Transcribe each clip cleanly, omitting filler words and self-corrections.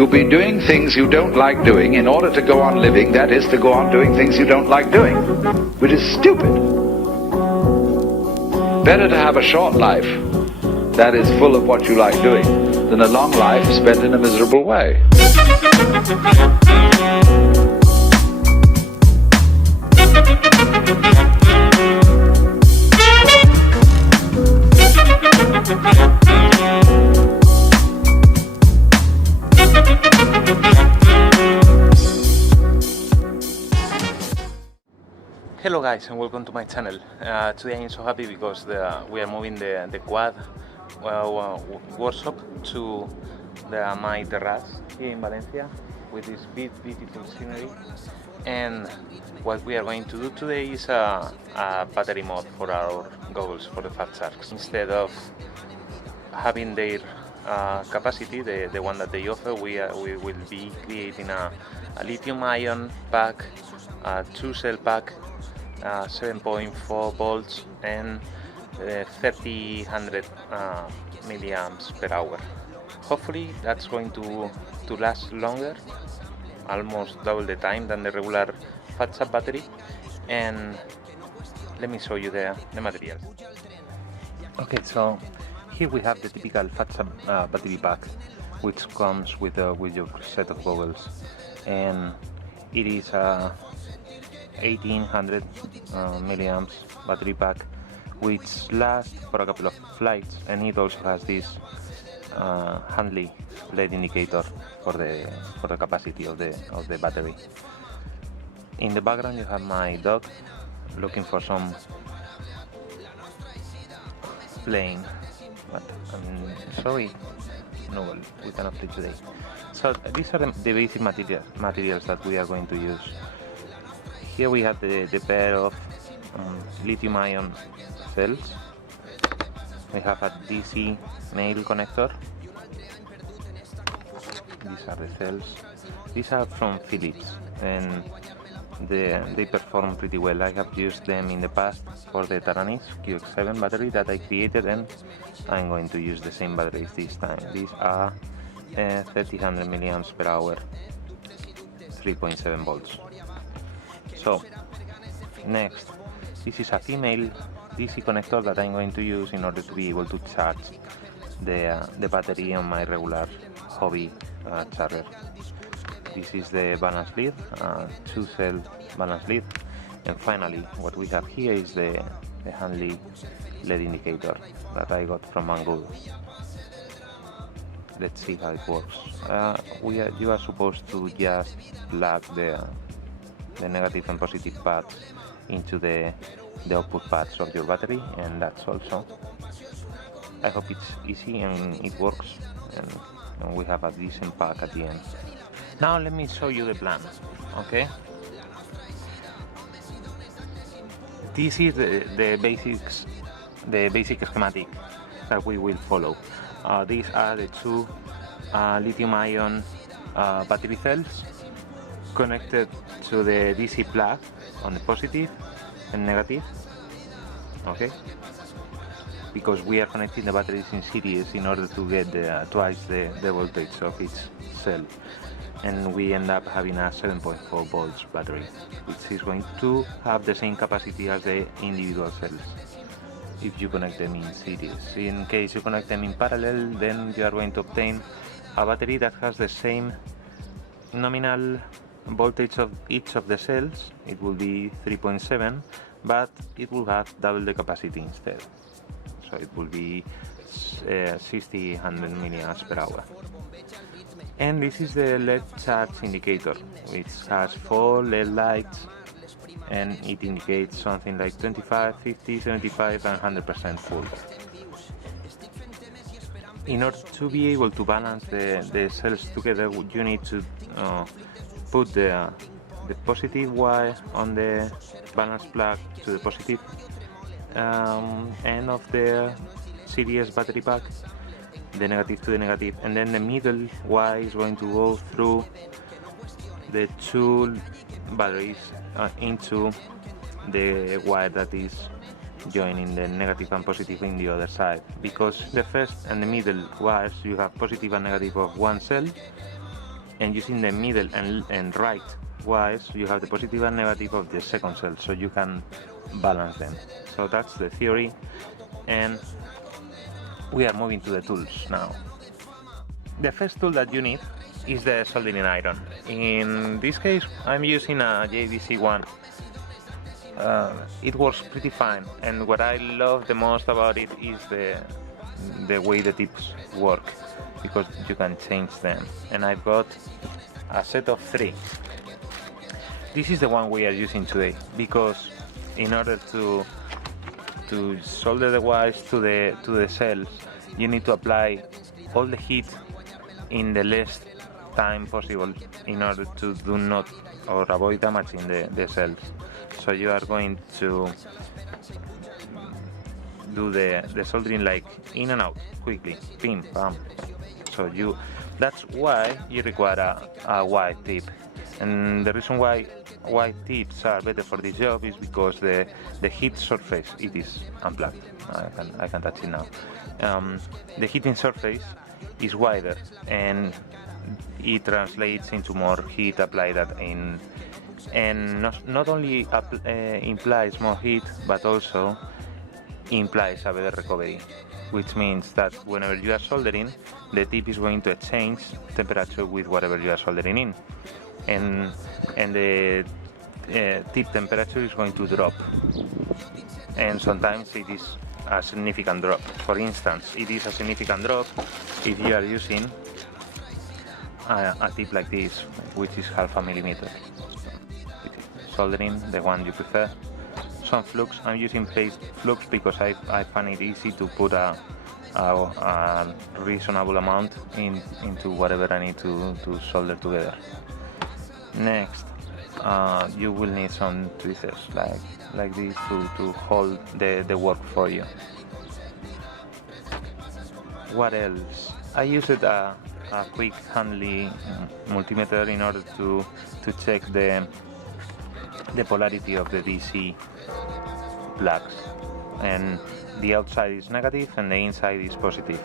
You'll be doing things you don't like doing in order to go on living, that is, to go on doing things you don't like doing, which is stupid. Better to have a short life that is full of what you like doing than a long life spent in a miserable way. Hello guys, and welcome to my channel. Today I'm so happy because we are moving the quad workshop to my terrace here in Valencia with this beautiful scenery. And what we are going to do today is a battery mod for our goggles for the Fat Sharks. Instead of having their capacity, the one that they offer, we will be creating a lithium-ion pack, a 2-cell pack, 7.4 volts and 300 milliamps per hour. Hopefully that's going to last longer, almost double the time than the regular Fat Shark battery. And let me show you the materials. Okay, so here we have the typical Fat Shark battery pack, which comes with your set of goggles, and it is a 1800 milliamps battery pack, which lasts for a couple of flights, and it also has this handy LED indicator for the capacity of the battery. In the background you have my dog looking for some playing, but I'm sorry, no, we cannot play today. So these are the basic materials that we are going to use. Here we have the pair of lithium-ion cells. We have a DC male connector. These are the cells. These are from Philips, and they perform pretty well. I have used them in the past for the Taranis QX7 battery that I created, and I'm going to use the same batteries this time. These are 300 milliamps per hour, 3.7 volts. So next, this is a female DC connector that I'm going to use in order to be able to charge the battery on my regular hobby charger. This is the balance lead, 2-cell balance lead, and finally what we have here is the handy LED indicator that I got from Mango. Let's see how it works. You are supposed to just plug the negative and positive pads into the output pads of your battery, and that's also. I hope it's easy and it works, and we have a decent pack at the end. Now let me show you the plan. Okay, this is the basic schematic that we will follow. These are the two lithium-ion battery cells connected to the DC plug on the positive and negative. Okay, because we are connecting the batteries in series in order to get twice the voltage of each cell, and we end up having a 7.4 volts battery, which is going to have the same capacity as the individual cells if you connect them in series. In case you connect them in parallel, then you are going to obtain a battery that has the same nominal voltage of each of the cells. It will be 3.7, but it will have double the capacity instead, so it will be 600 milliamps per hour. And this is the LED charge indicator, which has 4 LED lights, and it indicates something like 25, 50, 75 and 100% full. In order to be able to balance the cells together, you need to put the positive wire on the balance plug to the positive end of the series battery pack, the negative to the negative, and then the middle wire is going to go through the two batteries into the wire that is joining the negative and positive in the other side, because the first and the middle wires you have positive and negative of one cell, and using the middle and right wires you have the positive and negative of the second cell, so you can balance them. So that's the theory, and we are moving to the tools now. The first tool that you need is the soldering iron. In this case I'm using a JVC one. It works pretty fine, and what I love the most about it is the way the tips work, because you can change them, and I've got a set of 3. This is the one we are using today, because in order to solder the wires to the cells, you need to apply all the heat in the less time possible in order to do not or avoid damaging the cells. So you are going to do the soldering like in and out quickly, pim pam. So that's why you require a wide tip, and the reason why wide tips are better for this job is because the heat surface, it is unplugged, I can touch it now. The heating surface is wider, and it translates into more heat applied and not only implies more heat, but also implies a better recovery, which means that whenever you are soldering, the tip is going to exchange temperature with whatever you are soldering in, and the tip temperature is going to drop, and sometimes it is a significant drop. For instance, it is a significant drop if you are using a tip like this, which is 0.5 millimeter. Soldering, the one you prefer. Some flux, I'm using paste flux because I find it easy to put a reasonable amount into whatever I need to solder together. Next, you will need some tweezers like this to hold the work for you. What else? I used a quick handy multimeter in order to check the polarity of the DC plugs, and the outside is negative and the inside is positive,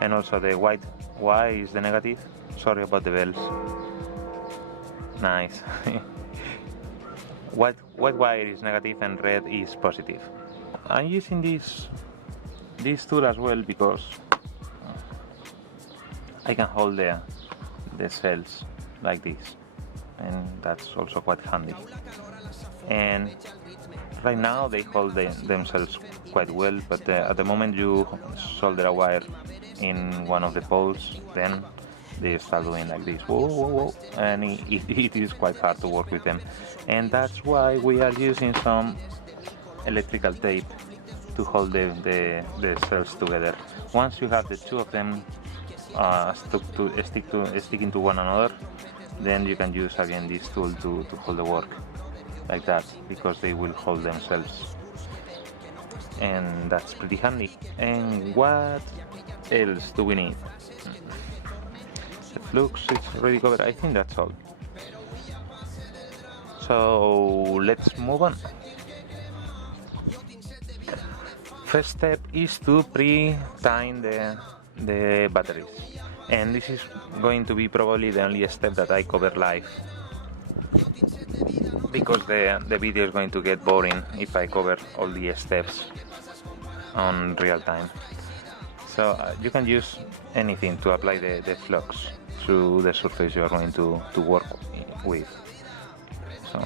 and also the white Y is the negative. Sorry about the bells. Nice. white wire is negative and red is positive. I'm using this tool as well because I can hold the cells like this, and that's also quite handy. And right now they hold themselves quite well, but at the moment you solder a wire in one of the poles, then they start doing like this, whoa, whoa, whoa, and it is quite hard to work with them, and that's why we are using some electrical tape to hold the cells together. Once you have the two of them sticking to one another, then you can use again this tool to hold the work like that, because they will hold themselves, and that's pretty handy. And what else do we need? The flux is already covered. I think that's all. So let's move on. First step is to pre-time the batteries, and this is going to be probably the only step that I cover live, because the video is going to get boring if I cover all the steps on real time. So you can use anything to apply the flux through the surface you are going to work with. So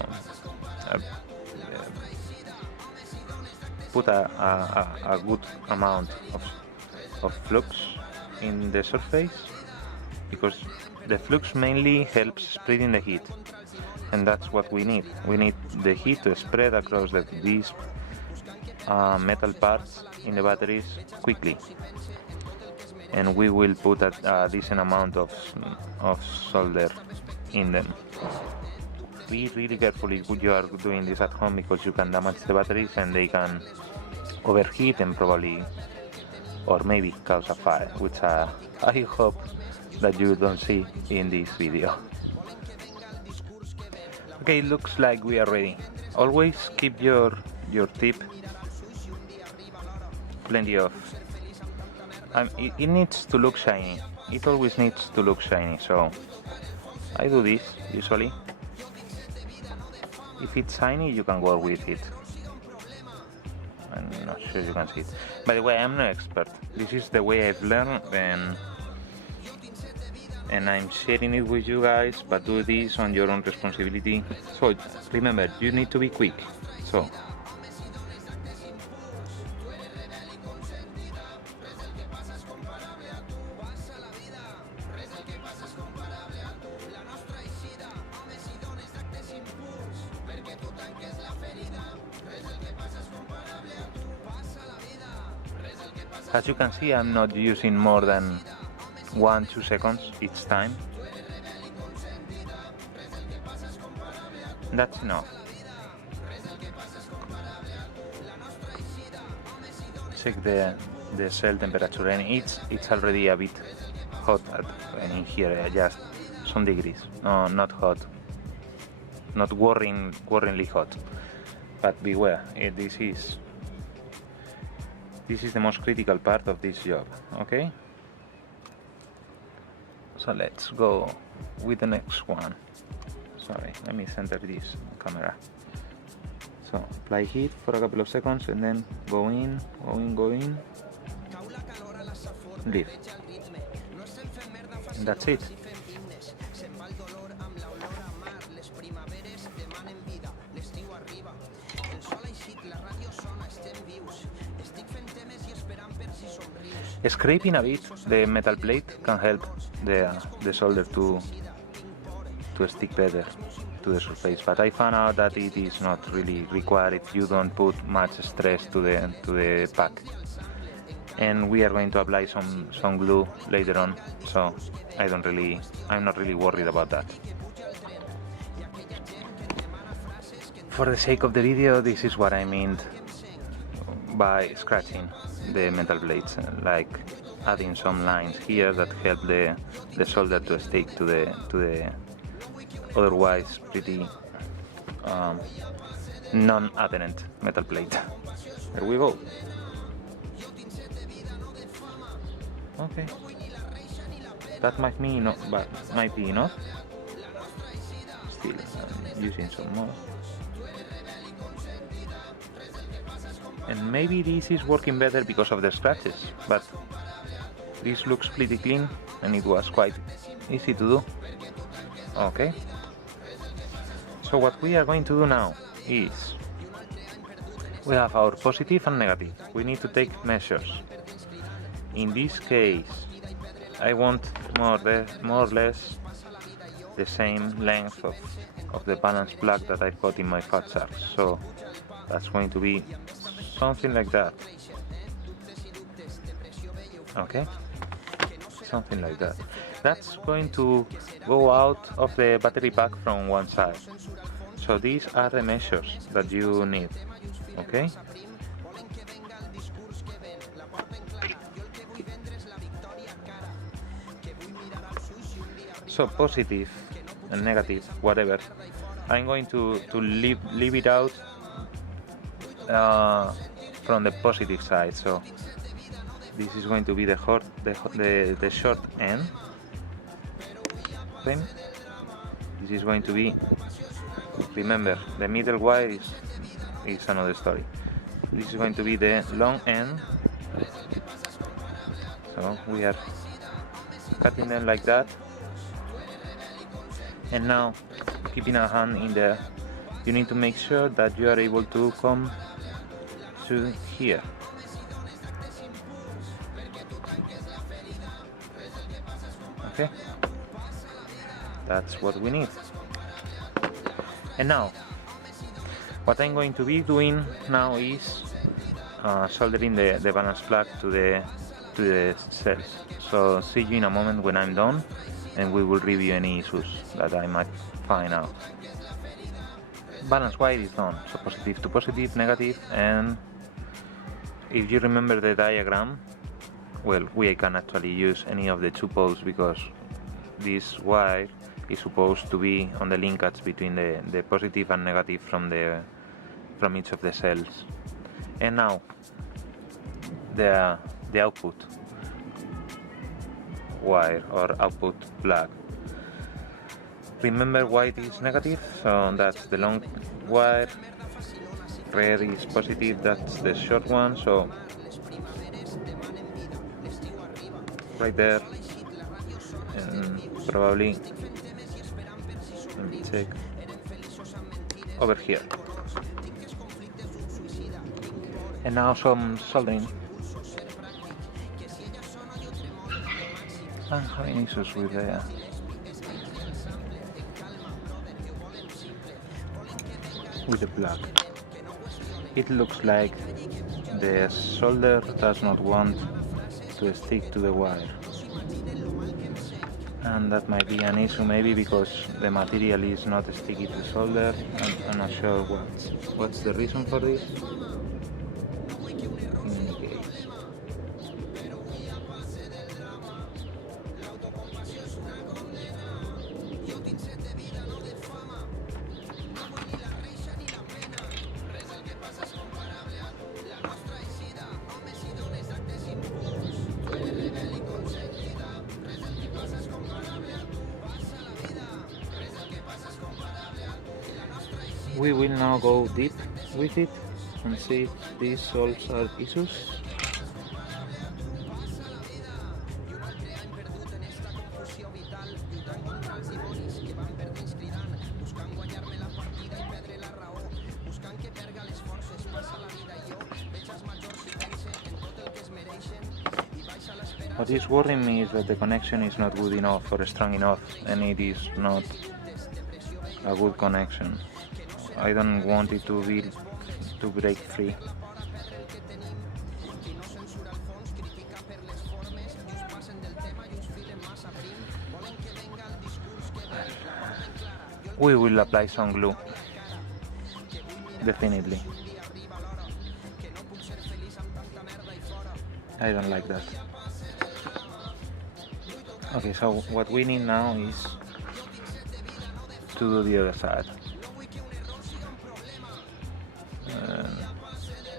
put a good amount of flux in the surface, because the flux mainly helps spreading the heat, and that's what we need. We need the heat to spread across these metal parts in the batteries quickly, and we will put a decent amount of solder in them. Be really careful if you are doing this at home, because you can damage the batteries and they can overheat and probably, or maybe cause a fire, which I hope that you don't see in this video. Okay, looks like we are ready. Always keep your tip plenty of. It needs to look shiny. It always needs to look shiny. So I do this usually. If it's shiny, you can work with it. I'm not sure you can see it. By the way, I'm no expert. This is the way I've learned, and I'm sharing it with you guys, but do this on your own responsibility. So remember, you need to be quick. So as you can see, I'm not using more than 1-2 seconds each time. That's enough. Check the cell temperature, and it's already a bit hot in here, just some degrees. No, not hot, not worryingly hot. But beware, this is the most critical part of this job, okay? So let's go with the next one. Sorry, let me center this camera. So apply heat for a couple of seconds and then go in, leave. And that's it. Scraping a bit the metal plate can help the solder to stick better to the surface, but I found out that it is not really required if you don't put much stress to the pack. And we are going to apply some glue later on, so I'm not really worried about that. For the sake of the video, this is what I meant by scratching the metal plates, like adding some lines here that help the solder to stick to the otherwise pretty non-adherent metal plate. There we go. Okay, that might be enough. Still using some more. And maybe this is working better because of the scratches, but this looks pretty clean and it was quite easy to do. Okay, so what we are going to do now is we have our positive and negative. We need to take measures. In this case, I want more or less the same length of the balance plug that I've got in my fat shark. So that's going to be something like that. Okay, something like that. That's going to go out of the battery pack from one side. So these are the measures that you need. Okay. So positive and negative, whatever. I'm going to leave it out from the positive side. So this is going to be the short end. Okay. This is going to be, remember, the middle wire is another story. This is going to be the long end. So we are cutting them like that. And now, keeping a hand in there, you need to make sure that you are able to come to here. Okay, that's what we need. And now, what I'm going to be doing now is soldering the balance plug to the cells. So see you in a moment when I'm done, and we will review any issues that I might find out. Balance wire is done, so positive to positive, negative, and if you remember the diagram, well, we can actually use any of the two poles because this wire is supposed to be on the linkage between the positive and negative from each of the cells. And now the output wire or output plug. Remember white is negative, so that's the long wire. Red is positive, that's the short one, so right there. And probably, let me check, over here. And now some soldering. I'm having issues with the plug. It looks like the solder does not want to stick to the wire, and that might be an issue, maybe because the material is not sticky to solder. I'm not sure what's the reason for this. In any case, we will now go deep with it and see if this solves our issues. What is worrying me is that the connection is not good enough or strong enough, and it is not a good connection. I don't want it to break free. We will apply some glue, definitely. I don't like that. Okay, so what we need now is to do the other side.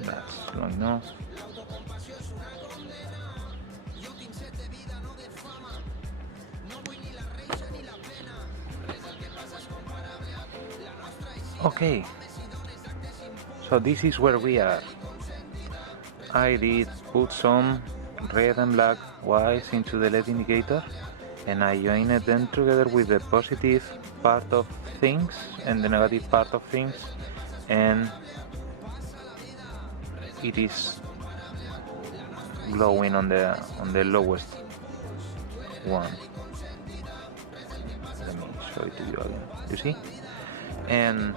That's long enough. Okay, so this is where we are. I did put some red and black wires into the LED indicator, and I joined them together with the positive part of things and the negative part of things, and it is glowing on the lowest one. Let me show it to you again. You see? And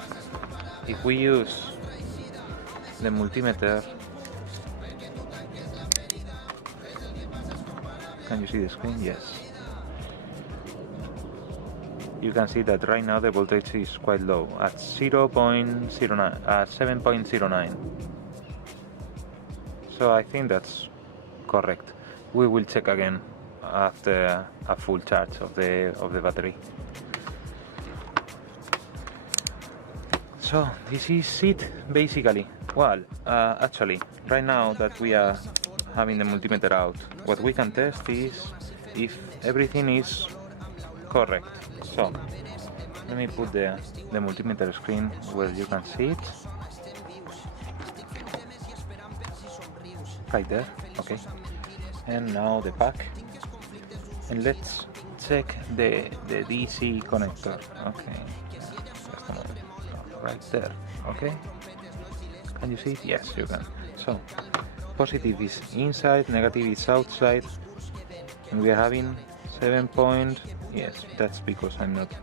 if we use the multimeter, can you see the screen? Yes. You can see that right now the voltage is quite low at 0.09, 7.09. So I think that's correct. We will check again after a full charge of the battery. So this is it basically. Well, actually, right now that we are having the multimeter out, what we can test is if everything is correct. So let me put the multimeter screen where you can see it. Right there, okay. And now the pack. And let's check the DC connector. Okay. Just a moment. Right there, okay. Can you see it? Yes, you can. So positive is inside, negative is outside, and we are having 7 point. Yes, that's because I'm not.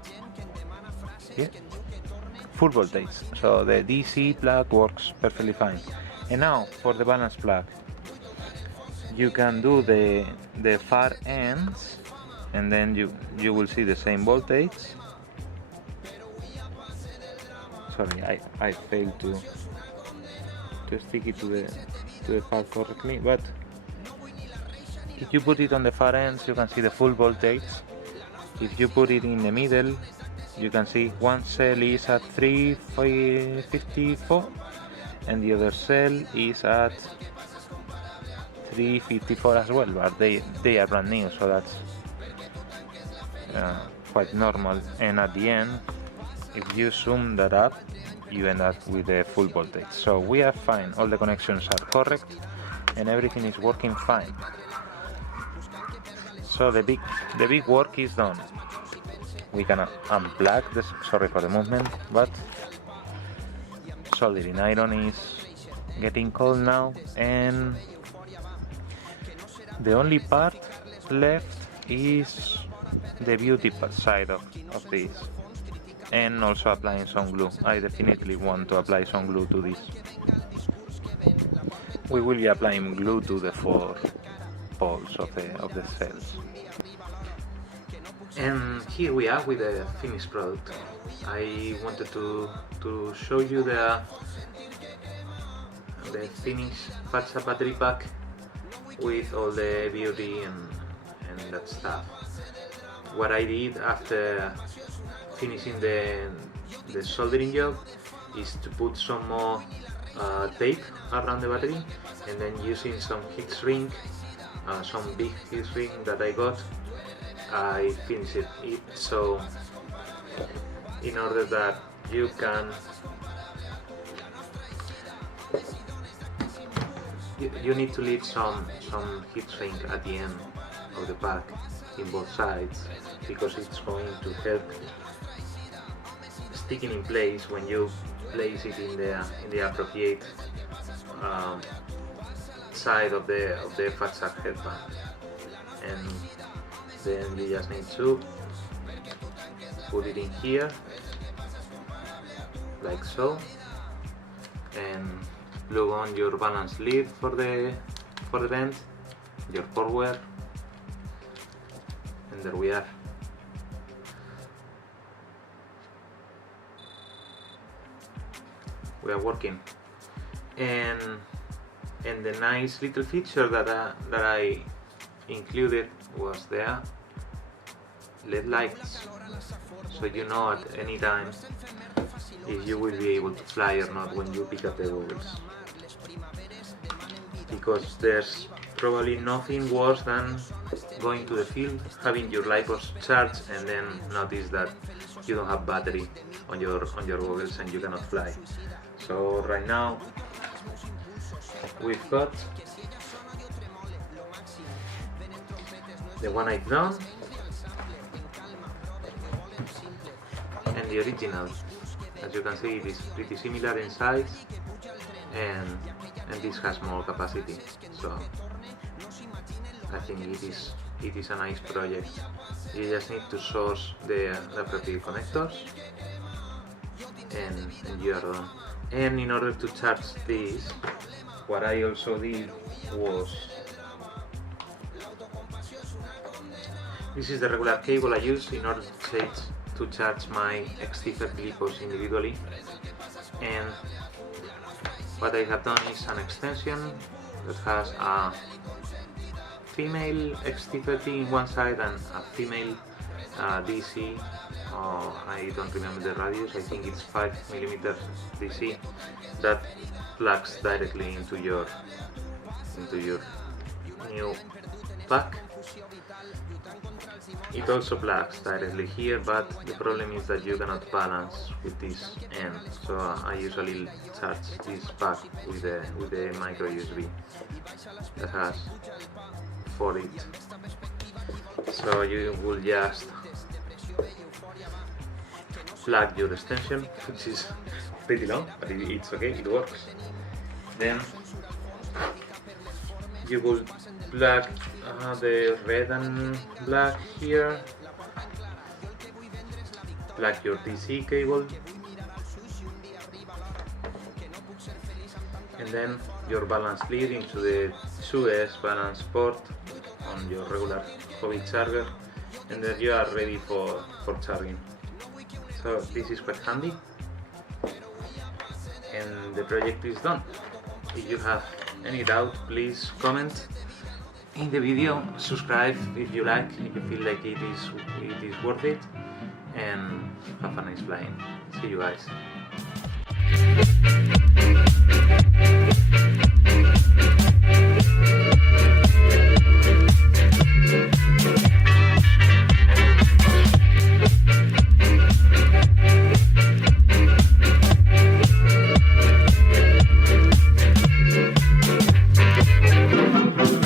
Yeah, full voltage. So the DC plug works perfectly fine. And now for the balance plug, you can do the far ends, and then you will see the same voltage. Sorry, I failed to stick it to the part correctly, but if you put it on the far ends, you can see the full voltage. If you put it in the middle, you can see one cell is at 354 and the other cell is at 354 as well, but they are brand new, so that's quite normal, and at the end, if you zoom that up, you end up with the full voltage. So we are fine, all the connections are correct and everything is working fine. So the big work is done. We can unplug this, sorry for the movement, but soldering iron is getting cold now, and the only part left is the beauty side of this, and also applying some glue. I definitely want to apply some glue to this. We will be applying glue to the 4 poles of the cells. And here we are with the finished product. I wanted to show you the finished FATSA battery pack with all the beauty and that stuff. What I did after finishing the soldering job is to put some more tape around the battery, and then using some heat shrink, some big heat shrink that I got, I finished it. So in order that you can you need to leave some heat shrink at the end of the pack in both sides, because it's going to help sticking in place when you place it in the appropriate side of the FATSA headband. And then you just need to put it in here like so, and glue on your balance lead for the vent, your forward, and there we are. We are working, and the nice little feature that I included was there LED lights, so you know at any time if you will be able to fly or not when you pick up the goggles, because there's probably nothing worse than going to the field, having your LiPos charged, and then notice that you don't have battery on your goggles and you cannot fly. So right now we've got the one I've done and the original. As you can see, it is pretty similar in size, and this has more capacity. So I think it is a nice project. You just need to source the appropriate connectors, and you are done. And in order to charge this, what I also did was, this is the regular cable I use in order to charge my XT30 LiPos individually, and what I have done is an extension that has a female XT30 in one side and a female DC, I don't remember the radius, I think it's 5mm DC, that plugs directly into your new pack. It also plugs directly here, but the problem is that you cannot balance with this end, so I usually charge this pack with the micro USB that has for it. So you will just plug your extension, which is pretty long, but it's okay, it works. Then you will plug the red and black here, plug your DC cable, and then your balance lead into the 2S balance port on your regular hobby charger, and then you are ready for charging. So this is quite handy, and the project is done. If you have any doubt, please comment in the video, subscribe if you like, if you feel like it is worth it, and have a nice flying. See you guys.